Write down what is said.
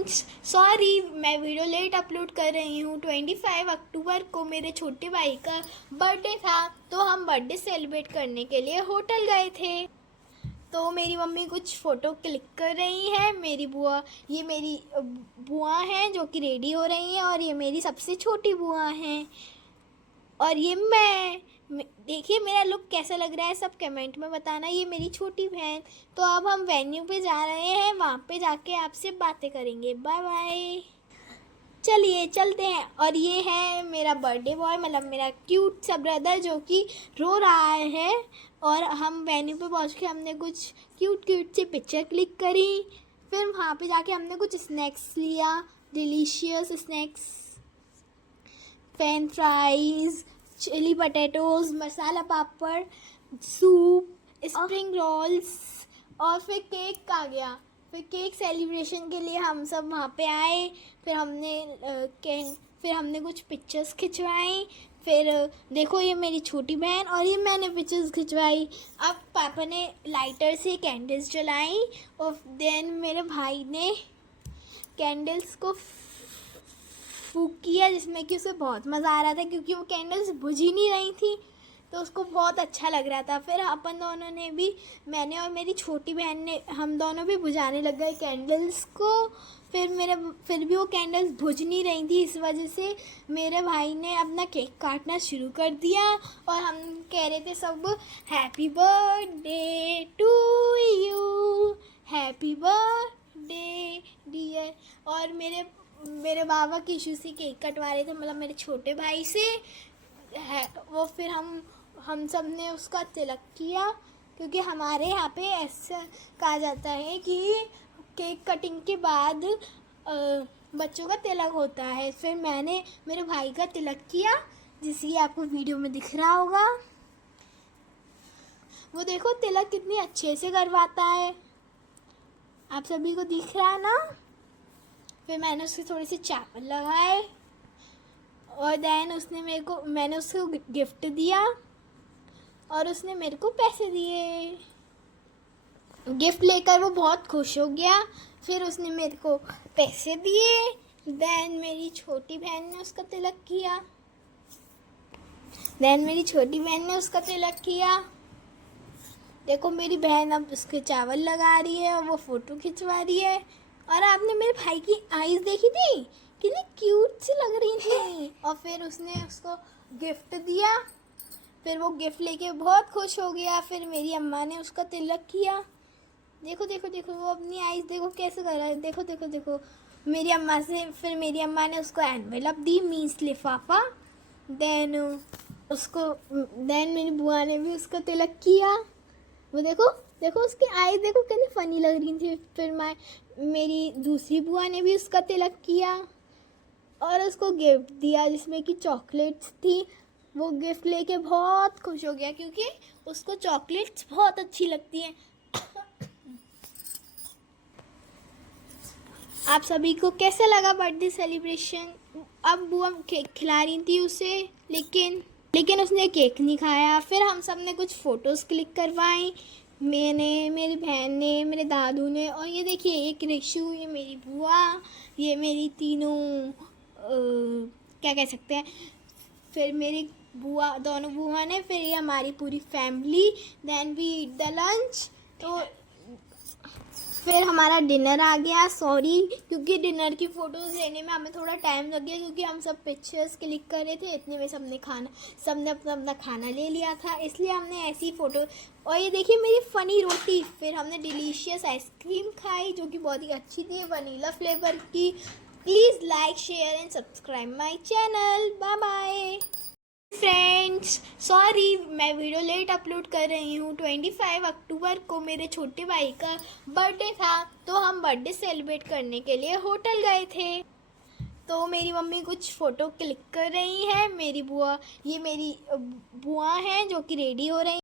Friends, sorry मैं video late upload कर रही हूँ। 25 अक्टूबर को मेरे छोटे भाई का बर्थडे था, तो हम बर्थडे सेलिब्रेट करने के लिए होटल गए थे। तो मेरी मम्मी कुछ फ़ोटो क्लिक कर रही है। मेरी बुआ, ये मेरी बुआ हैं जो कि रेडी हो रही हैं, और ये मेरी सबसे छोटी बुआ हैं, और ये मैं। देखिए मेरा लुक कैसा लग रहा है, सब कमेंट में बताना। ये मेरी छोटी बहन। तो अब हम वेन्यू पे जा रहे हैं, वहाँ पे जाके आपसे बातें करेंगे। Bye bye. चलिए चलते हैं। और ये है मेरा बर्थडे बॉय, मतलब मेरा क्यूट सा ब्रदर जो कि रो रहा है। और हम वेन्यू पे पहुँच के हमने कुछ क्यूट क्यूट सी पिक्चर क्लिक करी। फिर वहाँ पे जाके हमने कुछ स्नैक्स लिया, delicious snacks, French fries, chilli potatoes, masala papad, soup, spring rolls, और फिर केक आ गया। फिर केक सेलिब्रेशन के लिए हम सब वहाँ पे आए। फिर हमने कुछ पिक्चर्स खिंचवाई। फिर देखो ये मेरी छोटी बहन, और ये मैंने पिक्चर्स खिंचवाई। अब पापा ने लाइटर से कैंडल्स जलाई, और देन मेरे भाई ने कैंडल्स को फूक किया, जिसमें कि उसे बहुत मज़ा आ रहा था, क्योंकि वो कैंडल्स बुझ ही नहीं रही थी, तो उसको बहुत अच्छा लग रहा था। फिर अपन दोनों ने भी, मैंने और मेरी छोटी बहन ने, हम दोनों भी बुझाने लग गए कैंडल्स को। फिर भी वो कैंडल्स बुझ नहीं रही थी, इस वजह से मेरे भाई ने अपना केक काटना शुरू कर दिया, और हम कह रहे थे सब, happy birthday to you, happy birthday dear. और मेरे बाबा किशु से केक कटवा रहे थे, मतलब मेरे छोटे भाई से है वो। फिर हम सब ने उसका तिलक किया, क्योंकि हमारे यहाँ पे ऐसा कहा जाता है कि केक कटिंग के बाद बच्चों का तिलक होता है। फिर मैंने मेरे भाई का तिलक किया, जिसकी आपको वीडियो में दिख रहा होगा। वो देखो तिलक कितनी अच्छे से करवाता है, आप सभी को दिख रहा है ना। फिर मैंने उसके थोड़े से चावल लगाए, और देन मैंने उसको गिफ्ट दिया, और उसने मेरे को पैसे दिए। गिफ्ट लेकर वो बहुत खुश हो गया। फिर उसने मेरे को पैसे दिए। देन मेरी छोटी बहन ने उसका तिलक किया। देखो मेरी बहन अब उसके चावल लगा रही है, और वो फ़ोटो खिंचवा रही है। और आपने मेरे भाई की आईज देखी थी, कितनी क्यूट सी लग रही थी। और फिर उसने उसको गिफ्ट दिया। फिर वो गिफ्ट लेके बहुत खुश हो गया। फिर मेरी अम्मा ने उसका तिलक किया। देखो देखो देखो, वो अपनी आईज देखो कैसे कर रहा है। देखो देखो देखो, मेरी अम्मा ने उसको एनवेलप दी, मीन्स लिफाफा। देन मेरी बुआ ने भी उसका तिलक किया। वो देखो देखो, उसकी आईज देखो कितनी फ़नी लग रही थी। फिर मेरी दूसरी बुआ ने भी उसका तिलक किया, और उसको गिफ्ट दिया, जिसमें कि चॉकलेट्स थी। वो गिफ्ट लेके बहुत खुश हो गया, क्योंकि उसको चॉकलेट्स बहुत अच्छी लगती हैं। आप सभी को कैसा लगा बर्थडे सेलिब्रेशन? अब बुआ केक खिला रही थी उसे, लेकिन उसने केक नहीं खाया। फिर हम सब ने कुछ फ़ोटोज़ क्लिक करवाई, मैंने, मेरी बहन ने, मेरे दादू ने। और ये देखिए, एक रिशु, ये मेरी बुआ, ये मेरी तीनों क्या कह सकते हैं, फिर मेरी दोनों बुआ ने, फिर ये हमारी पूरी family. Then we eat the lunch. तो फिर हमारा डिनर आ गया। सॉरी, क्योंकि डिनर की फ़ोटोज़ लेने में हमें थोड़ा टाइम लग गया, क्योंकि हम सब पिक्चर्स क्लिक कर रहे थे। इतने में सबने अपना खाना ले लिया था, इसलिए हमने ऐसी फ़ोटो। और ये देखिए मेरी फ़नी रोटी। फिर हमने डिलीशियस आइसक्रीम खाई, जो कि बहुत ही अच्छी थी, वनीला फ्लेवर की। Please like, share and subscribe my channel. Bye bye. Friends, sorry मैं वीडियो लेट अपलोड कर रही हूँ। 25 अक्टूबर को मेरे छोटे भाई का बर्थडे था, तो हम बर्थडे सेलिब्रेट करने के लिए होटल गए थे। तो मेरी मम्मी कुछ फ़ोटो क्लिक कर रही है। ये मेरी बुआ हैं जो कि रेडी हो रही